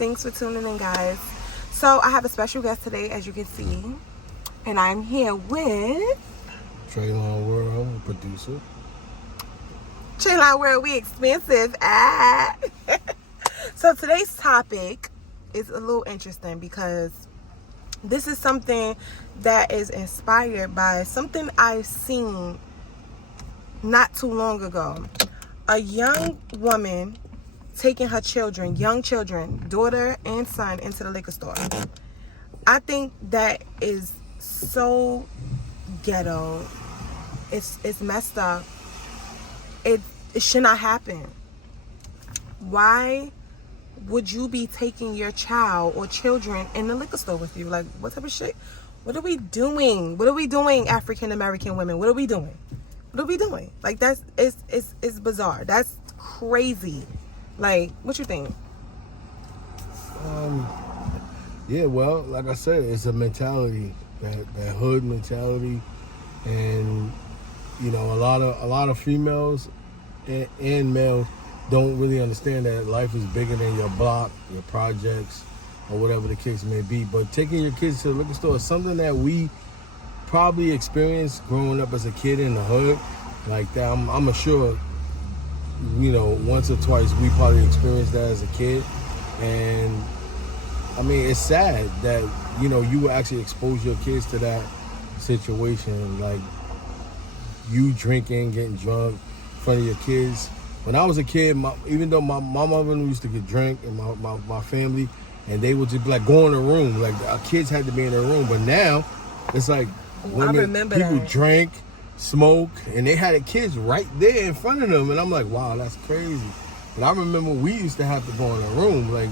Thanks for tuning in, guys. So I have a special guest today, as you can see, and I'm here with Traylon World, producer. Traylon World. We expensive. So today's topic is a little interesting because this is something that is inspired by something I've seen not too long ago. A young woman taking her children, young children, daughter and son, into the liquor store. I think that is so ghetto. It's messed up. It should not happen. Why would you be taking your child or children in the liquor store with you? Like, what type of shit? What are we doing? What are we doing, African American women? What are we doing? What are we doing? Like, it's bizarre. That's crazy. Like, what you think? Yeah, well, like I said, it's a mentality, that hood mentality, and you know, a lot of females and males don't really understand that life is bigger than your block, your projects, or whatever the case may be. But taking your kids to the liquor store is something that we probably experienced growing up as a kid in the hood. Like that, I'm sure, you know, once or twice we probably experienced that as a kid. And I mean, it's sad that, you know, you will actually expose your kids to that situation. Like, you drinking, getting drunk in front of your kids. When I was a kid, even though my mother used to get drunk, and my family, and they would just be like, go in the room. Like, our kids had to be in their room. But now, it's like, people drank, smoke, and they had the kids right there in front of them. And I'm like, wow, that's crazy. And I remember we used to have to go in the room. Like,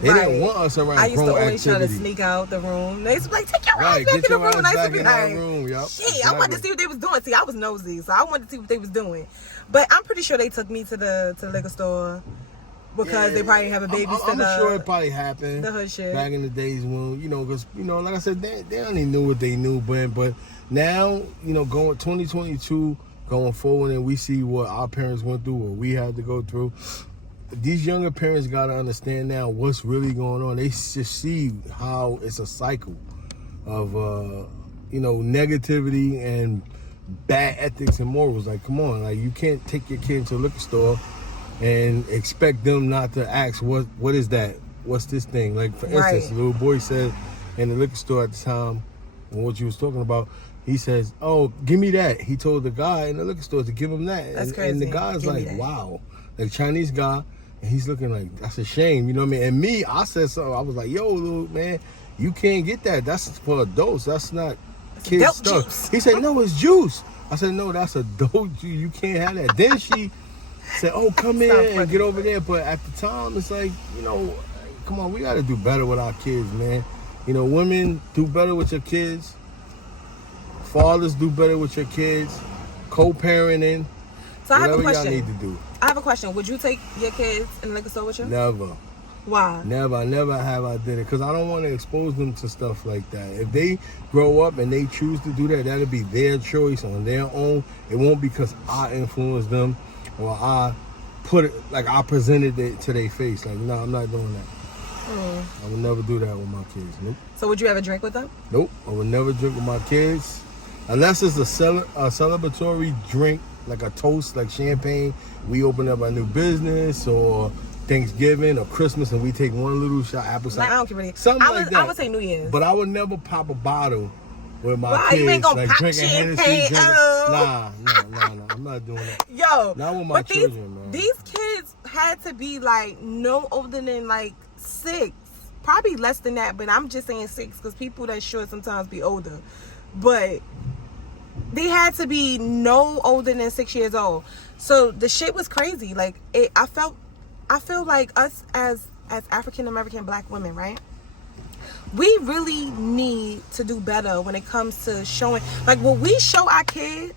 they didn't want us around. I used to always try to sneak out the room. They used to be like, take your ass back in the room. And I used to be like, shit, exactly. I wanted to see what they was doing. See, I was nosy, so I wanted to see what they was doing. But I'm pretty sure they took me to the liquor store because they probably have a babysitter. I'm sure it probably happened. The hood shit. Back in the days when, you know, because, you know, like I said, they only knew what they knew. But now, you know, going 2022, going forward, and we see what our parents went through, what we had to go through. These younger parents got to understand now what's really going on. They just see how it's a cycle of, you know, negativity and bad ethics and morals. Like, come on, like, you can't take your kid to a liquor store and expect them not to ask, what is that? What's this thing? Like, for instance, a little boy said in the liquor store at the time, and what you was talking about, he says, oh, give me that. He told the guy in the liquor store to give him that. That's crazy. And the guy's like, wow. Like, Chinese guy. And he's looking like, that's a shame, you know what I mean? And me, I said something. I was like, yo, little man, you can't get that. That's for adults. That's not kids stuff. Juice. He said, no, it's juice. I said, no, that's adult juice. You can't have that. Then she said, oh, come in and get over there. But at the time, it's like, you know, come on, we got to do better with our kids, man. You know, women, do better with your kids. Fathers, do better with your kids. Co-parenting. So I have a question. Y'all need to do. I have a question. Would you take your kids in the liquor store with you? Never. Why? Never. I never have. I did it because I don't want to expose them to stuff like that. If they grow up and they choose to do that, that'll be their choice on their own. It won't be because I influenced them or I put it, like, I presented it to their face. Like, no, I'm not doing that. I would never do that with my kids. Nope. So would you ever drink with them? Nope. I would never drink with my kids unless it's a celebratory drink. Like a toast, like champagne. We open up a new business, or Thanksgiving or Christmas, and we take one little shot, apple cider. Like, I don't care. Something like that. I would say New Year's. But I would never pop a bottle with my kids. You ain't gonna like pop drinking Hennessy. Nah. I'm not doing that. Yo, not with my children, man. These kids had to be like no older than like 6, probably less than that. But I'm just saying 6 because people that short sometimes be older. But they had to be no older than 6 years old. So the shit was crazy. Like, I feel like us as African American black women, right? We really need to do better when it comes to showing, like, what we show our kids,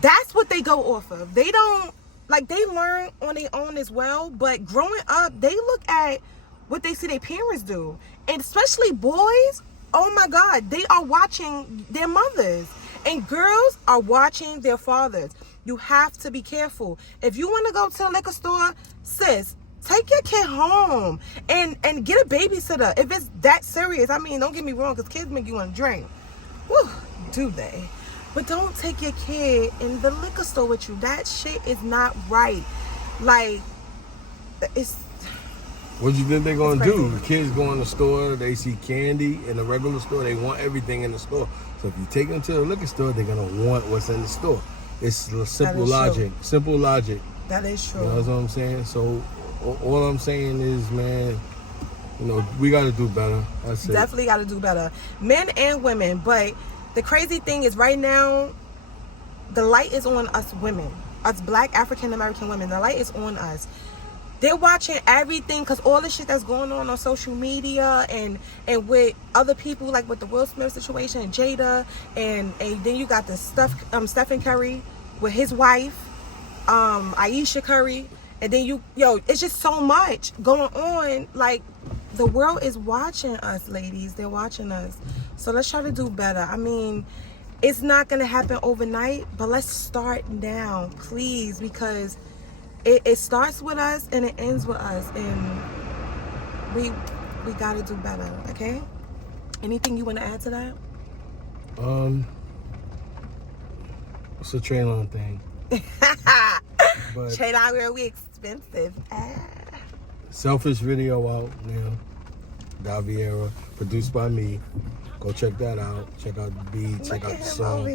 that's what they go off of. They don't, like, they learn on their own as well, but growing up, they look at what they see their parents do. And especially boys, oh my God, they are watching their mothers. And girls are watching their fathers. You have to be careful. If you want to go to the liquor store, sis, Take your kid home and get a babysitter if it's that serious. I mean, don't get me wrong, because kids make you want to drink. Whew, do they? But don't take your kid in the liquor store with you. That shit is not right. Like, it's... What you think they're going to do? The kids go in the store, they see candy in the regular store, they want everything in the store. So if you take them to the liquor store, they're going to want what's in the store. It's simple logic. True. Simple logic. That is true. You know what I'm saying? So all I'm saying is, man, you know, we got to do better. That's it. Definitely got to do better. Men and women. But the crazy thing is right now, the light is on us women. Us black African-American women. The light is on us. They're watching everything because all the shit that's going on social media and with other people, like with the Will Smith situation and Jada, and then you got the Stephen Curry with his wife, Aisha Curry, and then it's just so much going on. Like, the world is watching us, ladies. They're watching us. So let's try to do better. I mean, it's not gonna happen overnight, but let's start now, please, because it starts with us and it ends with us, and we gotta do better. Okay? Anything you want to add to that? It's a train-on thing. But trade out really expensive. Selfish video out now. Viera, produced by me. Go check that out. Check out the beat. Check out the song.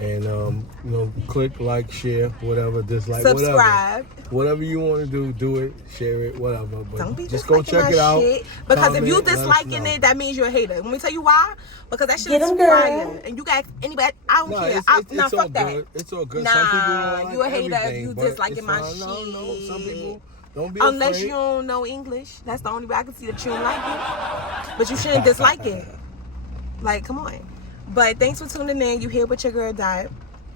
And you know, click, like, share, whatever, dislike, subscribe. Whatever you want to do it, share it, whatever. But don't be just go check it out. Because comment, if you disliking it, that means you're a hater. Let me tell you why. Because that shit is fire. And you got anybody, I don't care. It's fuck all that. good. It's all good. Nah, some people don't like you a hater if you but disliking my fine. shit. No, some people don't be unless afraid. you don't know English. That's the only way I can see that you don't like it. But you shouldn't dislike it. Like, come on. But thanks for tuning in. You here with your girl Dot.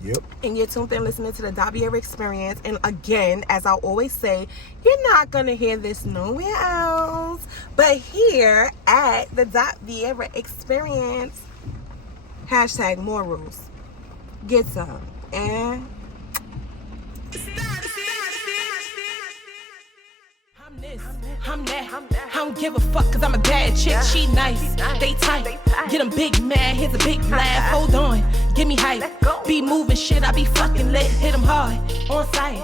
Yep. And you're tuned in listening to the Viera Experience. And again, as I always say, you're not going to hear this nowhere else but here at the Viera Experience. Hashtag morals. Get some. And I'm that. I don't give a fuck cause I'm a bad chick. She nice, they tight. Get them big mad, here's a big laugh. Hold on, give me hype. Be moving shit, I be fucking lit. Hit them hard, on sight.